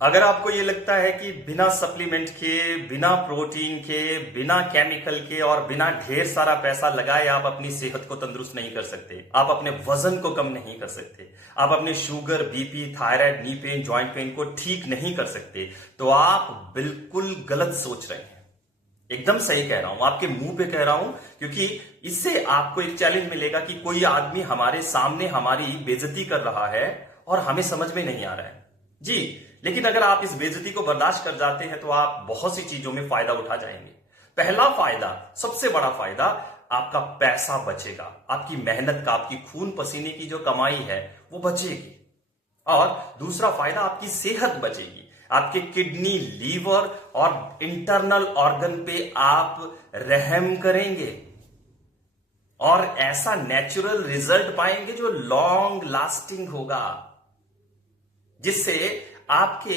अगर आपको ये लगता है कि बिना सप्लीमेंट के, बिना प्रोटीन के, बिना केमिकल के और बिना ढेर सारा पैसा लगाए आप अपनी सेहत को तंदुरुस्त नहीं कर सकते, आप अपने वजन को कम नहीं कर सकते, आप अपने sugar, BP, thyroid, knee pain, joint pain को ठीक नहीं कर सकते, तो आप बिल्कुल गलत सोच रहे हैं। एकदम सही कह रहा हूं, आपके मुंह पे कह रहा हूं, क्योंकि इससे आपको एक चैलेंज मिलेगा कि कोई आदमी हमारे सामने हमारी बेइज्जती कर रहा है और हमें समझ में नहीं आ रहा है जी। लेकिन अगर आप इस बेइज्जती को बर्दाश्त कर जाते हैं तो आप बहुत सी चीजों में फायदा उठा जाएंगे। पहला फायदा, सबसे बड़ा फायदा, आपका पैसा बचेगा, आपकी मेहनत का, आपकी खून पसीने की जो कमाई है वो बचेगी। और दूसरा फायदा, आपकी सेहत बचेगी, आपके किडनी, लीवर और इंटरनल ऑर्गन पे आप रहम करेंगे और ऐसा नेचुरल रिजल्ट पाएंगे जो लॉन्ग लास्टिंग होगा, जिससे आपके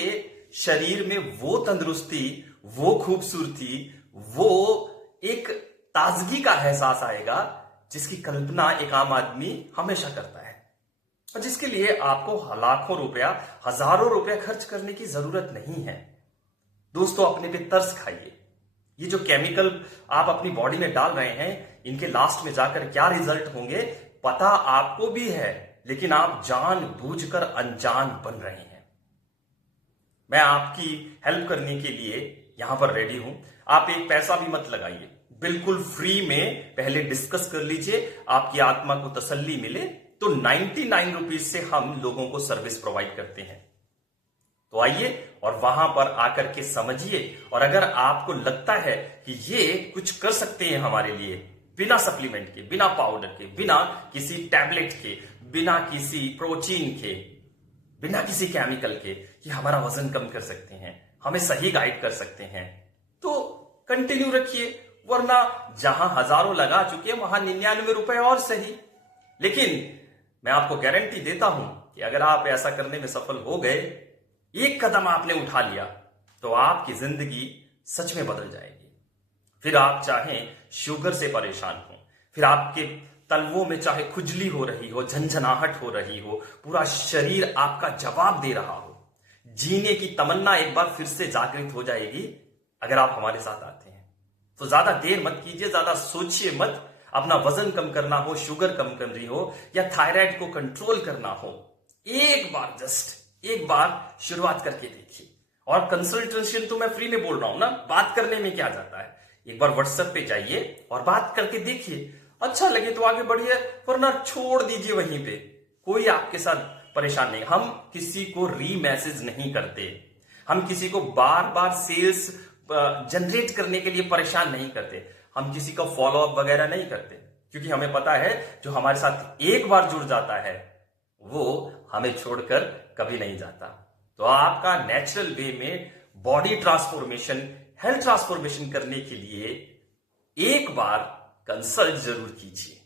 शरीर में वो तंदुरुस्ती, वो खूबसूरती, वो एक ताजगी का एहसास आएगा जिसकी कल्पना एक आम आदमी हमेशा करता है और जिसके लिए आपको लाखों रुपया, हजारों रुपया खर्च करने की जरूरत नहीं है। दोस्तों, अपने पे तरस खाइए। ये जो केमिकल आप अपनी बॉडी में डाल रहे हैं, इनके लास्ट में जाकर क्या रिजल्ट होंगे पता आपको भी है, लेकिन आप जानबूझकर अनजान बन रहे हैं। मैं आपकी हेल्प करने के लिए यहां पर रेडी हूं। आप एक पैसा भी मत लगाइए, बिल्कुल फ्री में पहले डिस्कस कर लीजिए, आपकी आत्मा को तसल्ली मिले। तो 99 रुपीज से हम लोगों को सर्विस प्रोवाइड करते हैं। तो आइए और वहां पर आकर के समझिए, और अगर आपको लगता है कि ये कुछ कर सकते हैं हमारे लिए, बिना सप्लीमेंट के, बिना पाउडर के, बिना किसी टैबलेट के, बिना किसी प्रोटीन के, बिना किसी केमिकल के, ये हमारा वजन कम कर सकते हैं, हमें सही गाइड कर सकते हैं, तो कंटिन्यू रखिए। वरना जहां हजारों लगा चुके हैं वहां 99 रुपए और सही। लेकिन मैं आपको गारंटी देता हूं कि अगर आप ऐसा करने में सफल हो गए, एक कदम आपने उठा लिया, तो आपकी जिंदगी सच में बदल जाएगी। फिर आप चाहें शुगर से परेशान हो, फिर आपके तलवों में चाहे खुजली हो रही हो, झंझनाहट हो रही हो, पूरा शरीर आपका जवाब दे रहा हो, जीने की तमन्ना एक बार फिर से जागृत हो जाएगी अगर आप हमारे साथ आते हैं। तो ज्यादा देर मत कीजिए, ज्यादा सोचिए मत। अपना वजन कम करना हो, शुगर कम करनी हो या थायराइड को कंट्रोल करना हो, एक बार शुरुआत करके देखिए। और कंसल्टेशन तो मैं फ्री में बोल रहा हूं ना, बात करने में क्या जाता है। एक बार व्हाट्सएप पे जाइए और बात करके देखिए, अच्छा लगे तो आगे बढ़िए, वरना छोड़ दीजिए वहीं पे। कोई आपके साथ परेशान नहीं। हम किसी को रीमैसेज नहीं करते, हम किसी को बार बार सेल्स जनरेट करने के लिए परेशान नहीं करते, हम किसी का फॉलोअप वगैरह नहीं करते, क्योंकि हमें पता है जो हमारे साथ एक बार जुड़ जाता है वो हमें छोड़कर कभी नहीं जाता। तो आपका नेचुरल वे में बॉडी ट्रांसफॉर्मेशन, हेल्थ ट्रांसफॉर्मेशन करने के लिए एक बार कंसल्ट जरूर कीजिए।